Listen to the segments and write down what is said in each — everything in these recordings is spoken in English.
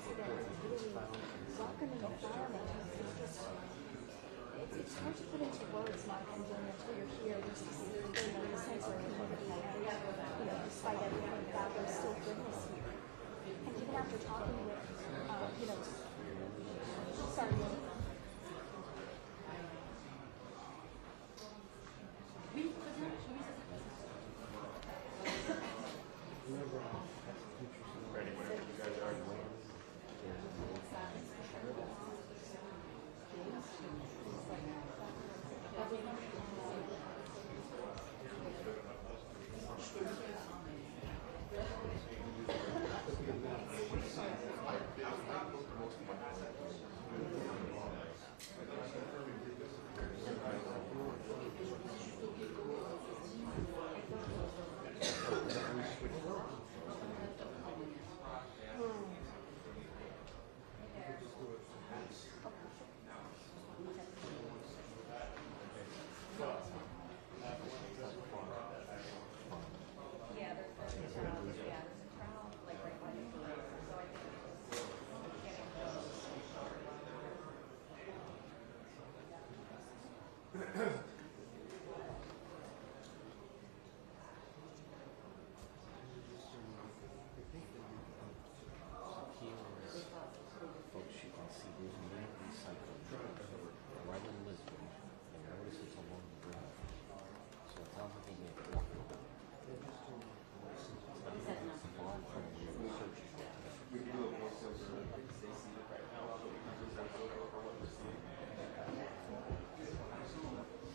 experience. It's really welcoming environment. It's hard to put into words, my opinion, until you're here just to see, the sense of community. And, despite everything bad, there's still goodness here. And even after talking with, sorry,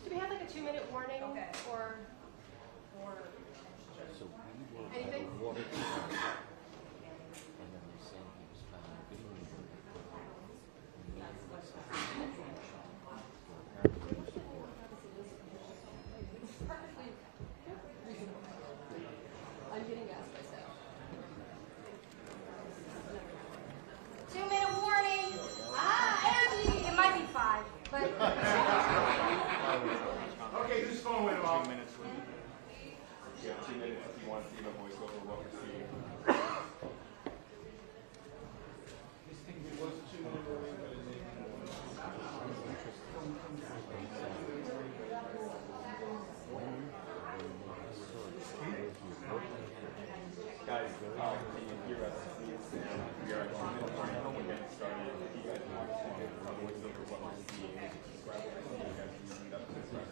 Do we have like a 2-minute warning or anything? I'm getting gas myself. 2-minute warning. Andy. It might be 5, but. Okay, whose phone went off? 2 minutes. You have 2 minutes if you want to see my voiceover. What we're seeing. Guys, can you hear us? Please, we are at 2 minutes. We're getting started. If you guys want to voiceover what we're seeing, grab what I see. You guys can read up to the rest.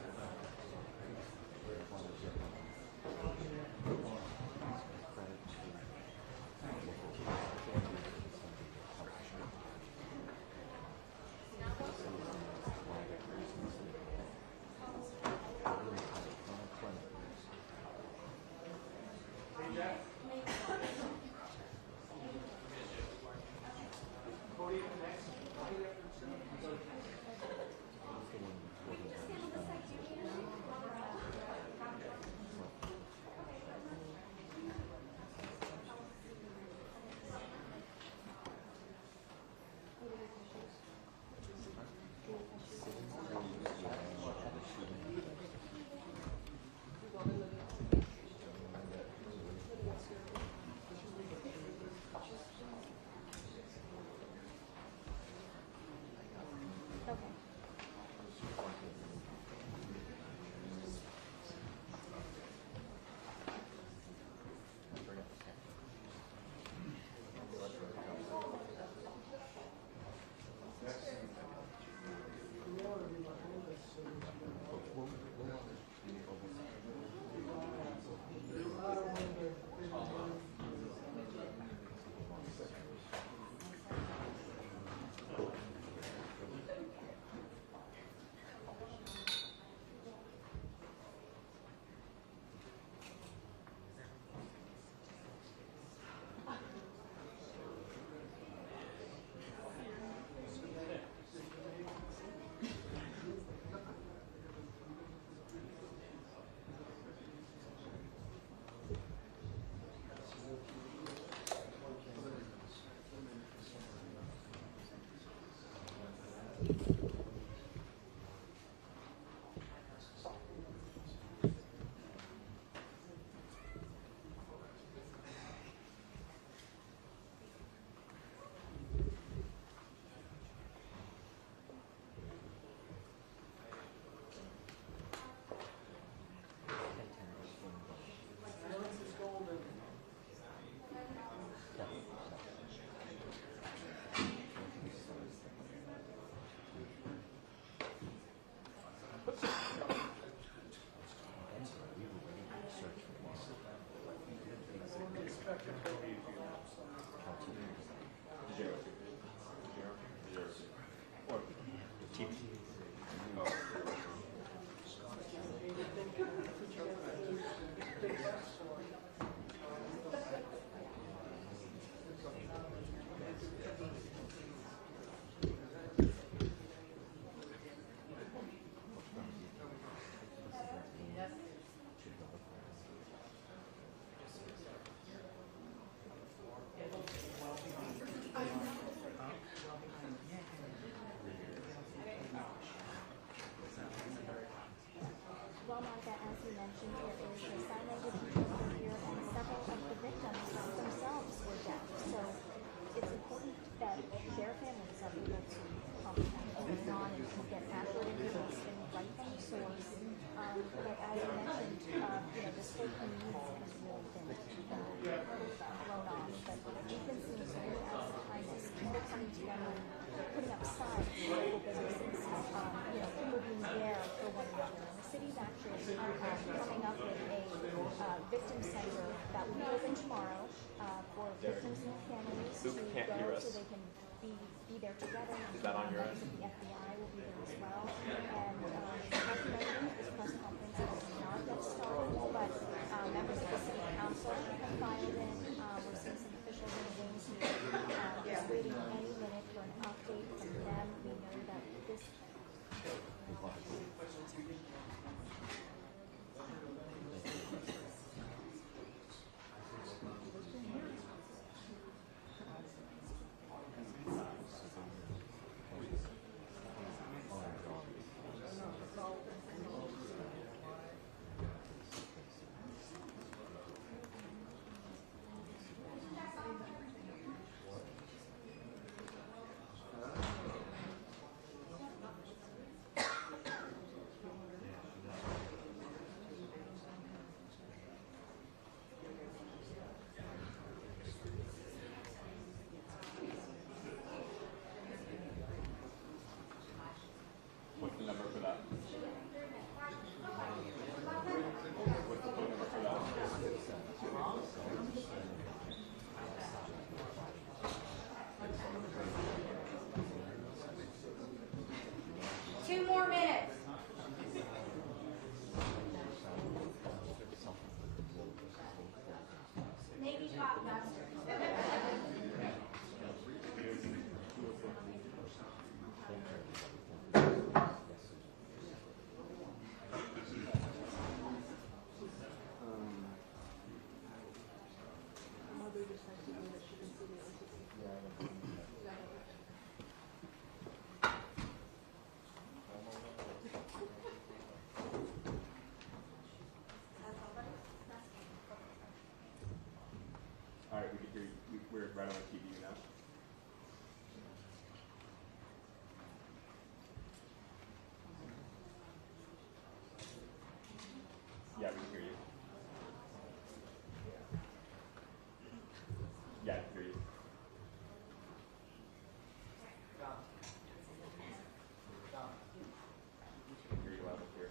and tomorrow for victims and their families Luke to can't go hear so us. they can be there together. Is that on your end? The FBI will be there as well. And as noted, this press conference has not yet started, but members of the city council have filed in. We're seeing some officials in the wings here, just waiting any minute for an update from them. We know that this. What's the number for that? What's the phone number for that? Two more minutes. Maybe five. All right, we can hear you. We're right on the TV now. Yeah, we can hear you. Yeah, I can hear you. I can hear you loud and clear.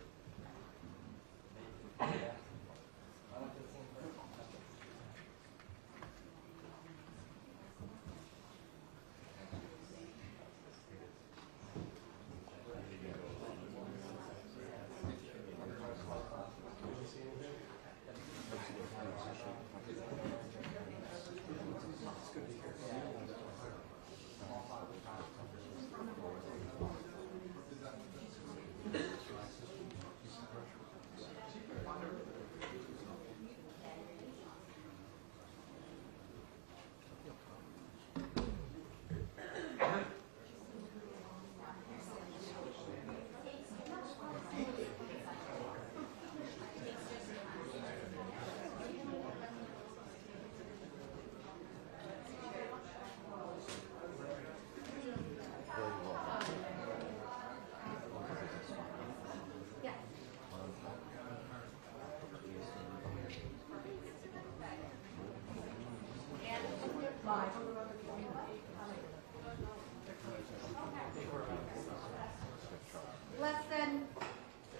Lesson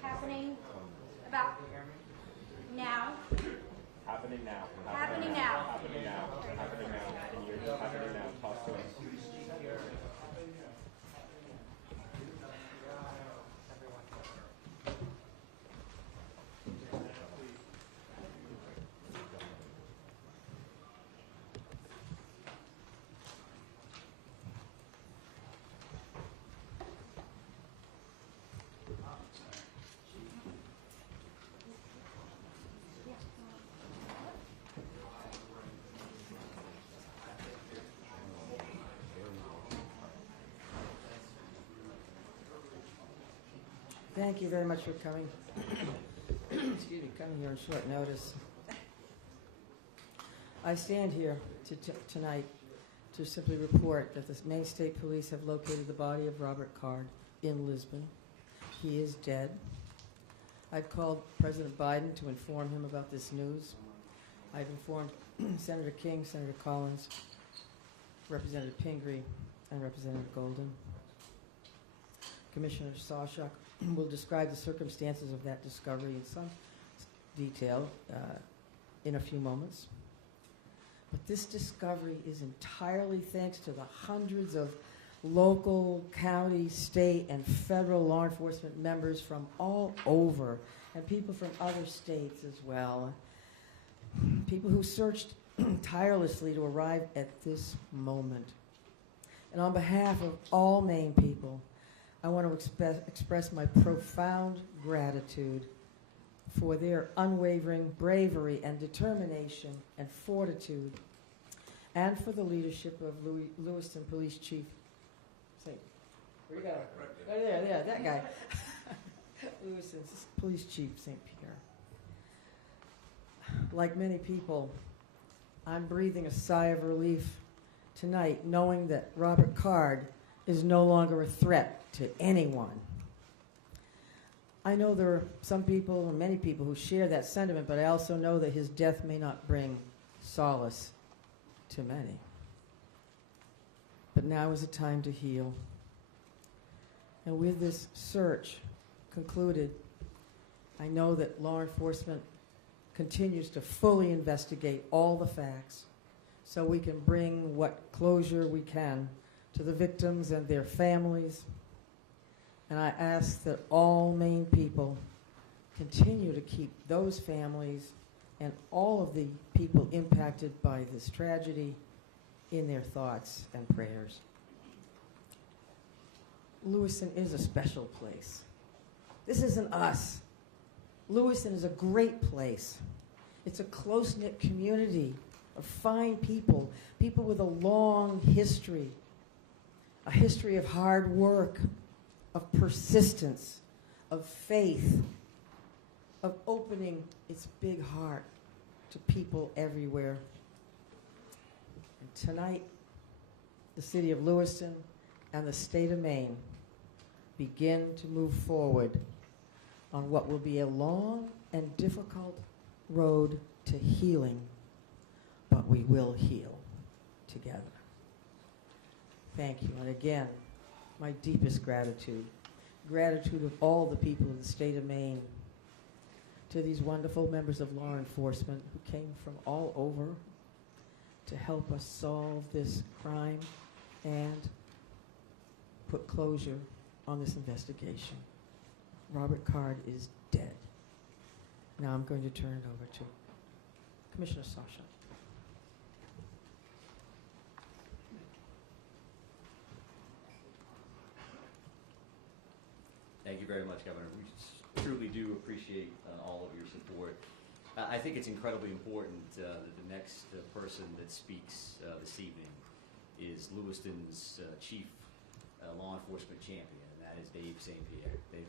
happening about now. Happening now. Happening now. Happening now. Happening now. Can you hear? Happening now. Talk to us. Thank you very much for coming. Excuse me, coming here on short notice. I stand here tonight to simply report that the Maine State Police have located the body of Robert Card in Lisbon. He is dead. I've called President Biden to inform him about this news. I've informed Senator King, Senator Collins, Representative Pingree, and Representative Golden. Commissioner Sawchuk will describe the circumstances of that discovery in some detail in a few moments. But this discovery is entirely thanks to the hundreds of local, county, state, and federal law enforcement members from all over, and people from other states as well. People who searched tirelessly to arrive at this moment. And on behalf of all Maine people, I want to express my profound gratitude for their unwavering bravery and determination and fortitude, and for the leadership of Lewiston Police Chief. Where you go? Right there, that guy. Lewiston's Police Chief St. Pierre. Like many people, I'm breathing a sigh of relief tonight, knowing that Robert Card is no longer a threat to anyone. I know there are some people, or many people, who share that sentiment, but I also know that his death may not bring solace to many. But now is a time to heal. And with this search concluded, I know that law enforcement continues to fully investigate all the facts so we can bring what closure we can to the victims and their families. And I ask that all Maine people continue to keep those families and all of the people impacted by this tragedy in their thoughts and prayers. Lewiston is a special place. This isn't us. Lewiston is a great place. It's a close-knit community of fine people, people with a long history, a history of hard work, of persistence, of faith, of opening its big heart to people everywhere. And tonight, the city of Lewiston and the state of Maine begin to move forward on what will be a long and difficult road to healing, but we will heal together. Thank you. And again, my deepest gratitude. Gratitude of all the people of the state of Maine, to these wonderful members of law enforcement who came from all over to help us solve this crime and put closure on this investigation. Robert Card is dead. Now I'm going to turn it over to Commissioner Sasha. Thank you very much, Governor. We truly do appreciate all of your support. I think it's incredibly important that the next person that speaks this evening is Lewiston's chief law enforcement champion, and that is Dave St. Pierre. Dave.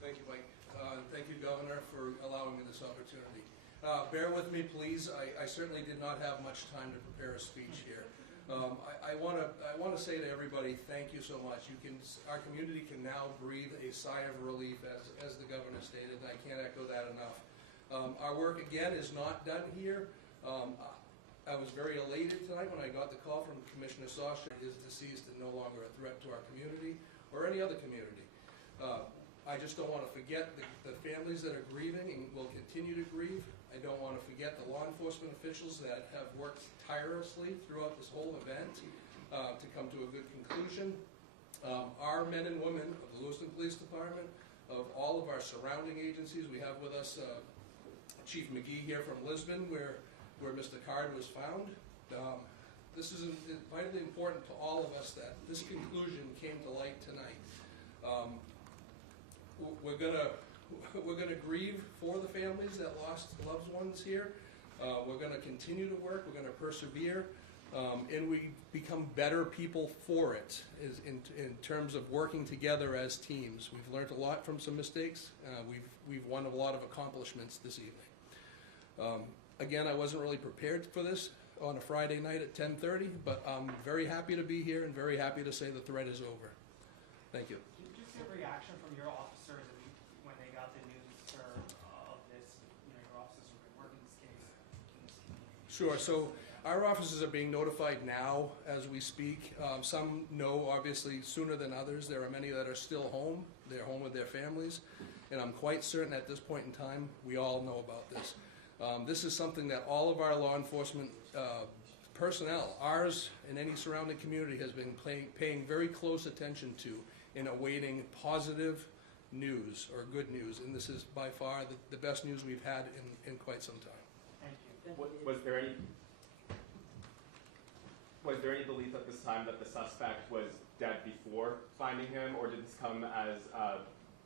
Thank you, Mike. Thank you, Governor, for allowing me this opportunity. Bear with me, please. I certainly did not have much time to prepare a speech here. I want to say to everybody, thank you so much. Our community can now breathe a sigh of relief, as the Governor stated, and I can't echo that enough. Our work, again, is not done here. I was very elated tonight when I got the call from Commissioner Sasha. He is deceased and no longer a threat to our community or any other community. I just don't want to forget the families that are grieving and will continue to grieve. I don't want to forget the law enforcement officials that have worked tirelessly throughout this whole event to come to a good conclusion. Our men and women of the Lewiston Police Department, of all of our surrounding agencies. We have with us Chief McGee here from Lisbon, where Mr. Card was found. This is vitally important to all of us that this conclusion came to light tonight. We're gonna grieve for the families that lost loved ones here. We're gonna continue to work. We're gonna persevere, and we become better people for it. In terms of working together as teams, we've learned a lot from some mistakes. We've won a lot of accomplishments this evening. Again, I wasn't really prepared for this on a Friday night at 10:30, but I'm very happy to be here and very happy to say the threat is over. Thank you. Did you see a reaction from your officers when they got the news, sir, of this? You know, your officers have been working this case in this community. Sure. So our officers are being notified now as we speak. Some know, obviously, sooner than others. There are many that are still home. They're home with their families. And I'm quite certain at this point in time, we all know about this. This is something that all of our law enforcement personnel, ours and any surrounding community, has been paying very close attention to in awaiting positive news or good news. And this is by far the best news we've had in quite some time. Thank you. Was there any belief at this time that the suspect was dead before finding him, or did this come as a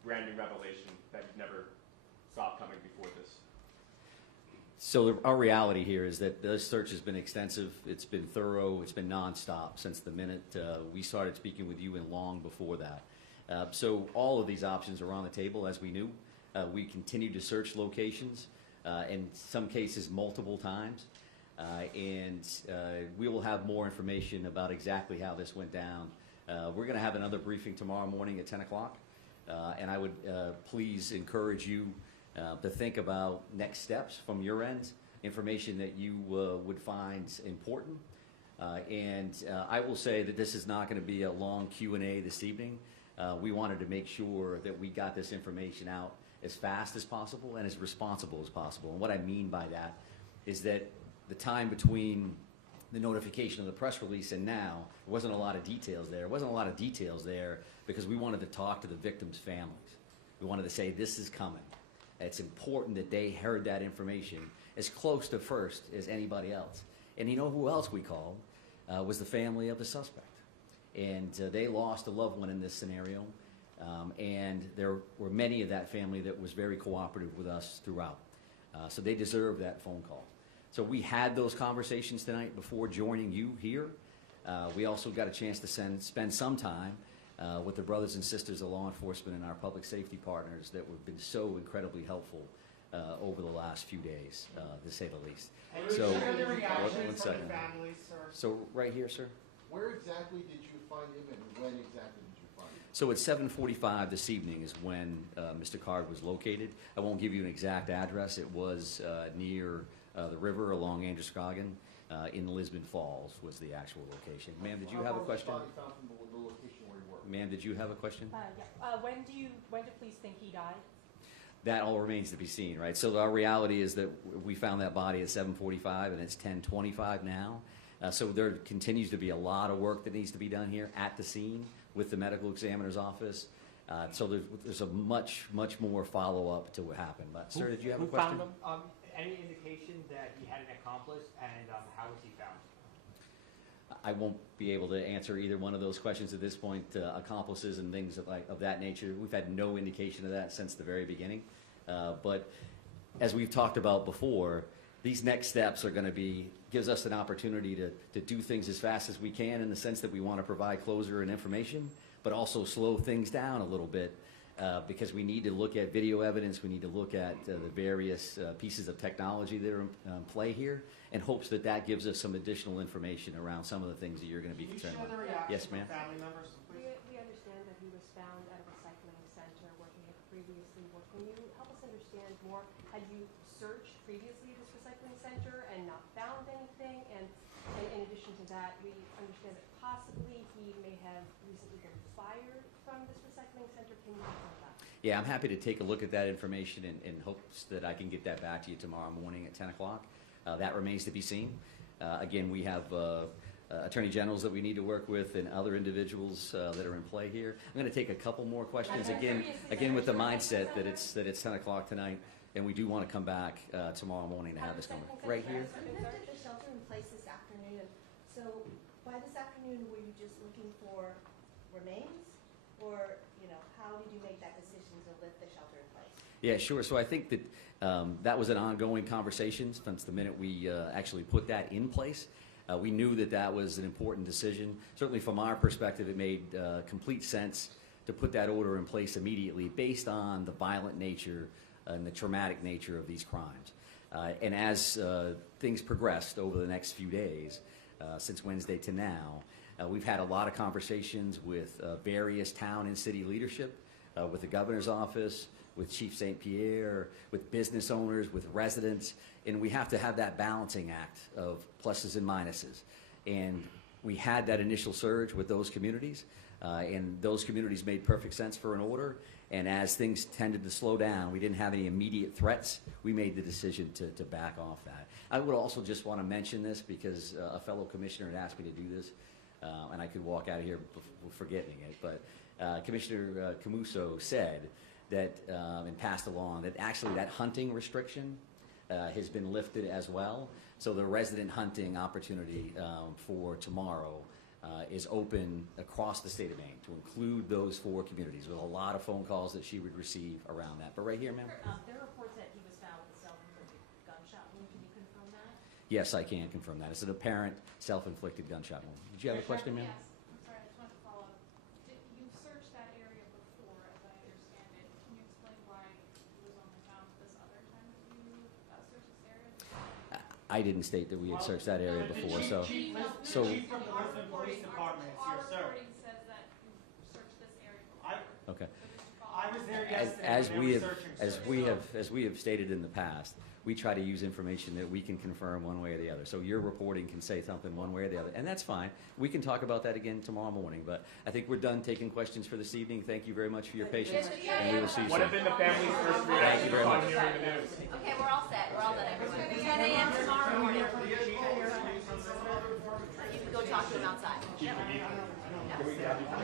brand new revelation that you never saw coming before this? So our reality here is that this search has been extensive, it's been thorough, it's been nonstop since the minute we started speaking with you and long before that. So all of these options are on the table, as we knew. We continue to search locations, in some cases multiple times, and we will have more information about exactly how this went down. We're going to have another briefing tomorrow morning at 10 o'clock, and I would please encourage you to think about next steps from your end, information that you would find important. And I will say that this is not going to be a long Q&A this evening. We wanted to make sure that we got this information out as fast as possible and as responsible as possible. And what I mean by that is that the time between the notification of the press release and now, there wasn't a lot of details there. There wasn't a lot of details there because we wanted to talk to the victims' families. We wanted to say, this is coming. It's important that they heard that information as close to first as anybody else. And you know who else we called? Was the family of the suspect. And they lost a loved one in this scenario. And there were many of that family that was very cooperative with us throughout. So they deserve that phone call. So we had those conversations tonight before joining you here. We also got a chance to spend some time with the brothers and sisters of law enforcement and our public safety partners that have been so incredibly helpful over the last few days, to say the least. So, one second. So, right here, sir. Where exactly did you find him, and when exactly did you find him? So at 7:45 this evening is when Mr. Card was located. I won't give you an exact address. It was near the river along Androscoggin in Lisbon Falls was the actual location. Ma'am, did you have a question? How far was the body found from the location where you were? Ma'am, did you have a question? Yeah. When do police think he died? That all remains to be seen, right? So our reality is that we found that body at 7:45 and it's 10:25 now. So there continues to be a lot of work that needs to be done here at the scene with the medical examiner's office. So there's a much more follow-up to what happened. But sir, did you have a question? Who found him? Any indication that he had an accomplice, and how was he found? I won't be able to answer either one of those questions at this point. Accomplices and things of that nature, we've had no indication of that since the very beginning. But as we've talked about before, these next steps are going to gives us an opportunity to do things as fast as we can in the sense that we want to provide closure and information, but also slow things down a little bit because we need to look at video evidence, we need to look at the various pieces of technology that are in play here, in hopes that that gives us some additional information around some of the things that you're going to be concerned with. Yes, ma'am. Family members, please. We understand that he was found at a recycling center where he had previously worked. Can you help us understand more? Had you searched previously this recycling center and not found anything? And in addition to that, we understand that possibly he may have recently been fired from this recycling center. Can you confirm that? Yeah, I'm happy to take a look at that information in hopes that I can get that back to you tomorrow morning at 10 o'clock. That remains to be seen. Again, we have attorney generals that we need to work with and other individuals that are in play here. I'm going to take a couple more questions. Again, with the mindset that it's 10 o'clock tonight, and we do want to come back tomorrow morning to have this conversation. Right here. You lifted the shelter in place this afternoon. So by this afternoon, were you just looking for remains, or how did you make that decision to lift the shelter in place? Yeah, sure. So I think that that was an ongoing conversation since the minute we actually put that in place. We knew that that was an important decision. Certainly from our perspective, it made complete sense to put that order in place immediately based on the violent nature and the traumatic nature of these crimes. And as things progressed over the next few days, since Wednesday to now, we've had a lot of conversations with various town and city leadership, with the governor's office, with Chief St. Pierre, with business owners, with residents, and we have to have that balancing act of pluses and minuses. And we had that initial surge with those communities, and those communities made perfect sense for an order. And as things tended to slow down, we didn't have any immediate threats. We made the decision to back off that. I would also just want to mention this because a fellow commissioner had asked me to do this, and I could walk out of here forgetting it. But Commissioner Camuso said that and passed along that actually that hunting restriction has been lifted as well. So the resident hunting opportunity for tomorrow is open across the state of Maine to include those 4 communities with a lot of phone calls that she would receive around that. But right here, ma'am? There are reports that he was found with a self-inflicted gunshot wound. Can you confirm that? Yes, I can confirm that. It's an apparent self-inflicted gunshot wound. Did you have a question, ma'am? Yes, I'm sorry, I just wanted to follow up. You searched that area before, as I understand it. Can you explain why he was only found this other time that you searched this area? I didn't state that we had searched that area before, so. Chief so- from the Lisbon Police Department is Our here, sir. reporting says that you searched this area before. Okay. So just to follow I was there As, yesterday. as when we they have, were searching, as sir. we So- have, as we have stated in the past, we try to use information that we can confirm one way or the other. So your reporting can say something one way or the other, and that's fine. We can talk about that again tomorrow morning, but I think we're done taking questions for this evening. Thank you very much for your patience, and we will see you What soon. have been the family's first Thank you very reactions much. on hearing the news? Okay, we're all set. We're all done, everyone. 10 a.m. tomorrow morning. You can go talk to him outside. Chief, can we grab you from